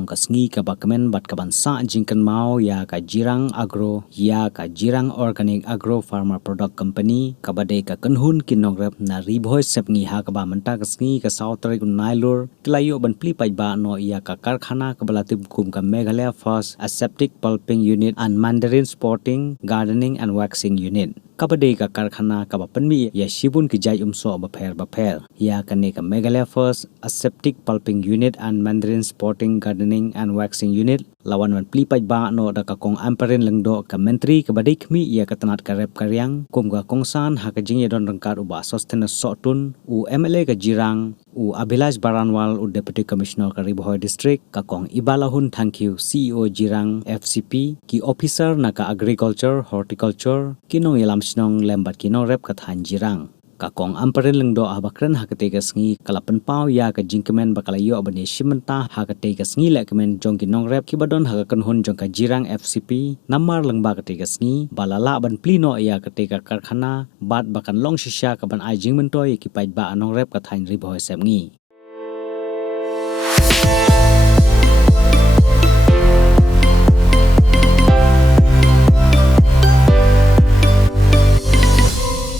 kong kasngi ka bakmen bat kabansa jingkan mau ya ka jirang agro ya ka jirang organic agro farmer product company kabade ka kanhun kinograp na ribhoi sepngi ha ka ba menta kasngi ka sautari nailur klayo ban pli paidbah no ya ka karkhana ka balatim kum ka Meghalaya first Aseptic Pulping unit and Mandarin sporting gardening and waxing unit kabade ka karkhana ka bapanmi ya shibun ki jai umso bapher ya kane ka Meghalaya first Aseptic Pulping unit and Mandarin sporting gardening and waxing unit lawan man pli paidbah no da ka kong amparin lengdo ka menteri kabade khmi ya ka tanat ka rep karyang kum ka kongsan ha ka jing ya don rangkar uba sostena sotun u MLA ka jirang u Abhilash Baranwal u Deputy Commissioner ka Ribhoi District ka kong ibalahun thank you CEO jirang FCP ki officer na ka agriculture horticulture kinong yalam snong lembat kinong rep ka than jirang ka kong amparin lengdo abakren hakate ka sngi kalapan pau ya ka jingkemen bakalayo abani shimenta hakate ka sngi lekmen jong kinong rep ki badon ha ka kanhun jong ka jirang FCP namar lengba kate ka sngi balala ban plino ya kate ka karkhana bat bakan long shisha ka ban ai jingmento ki paidbah anong rep ka than Ribhoi semngi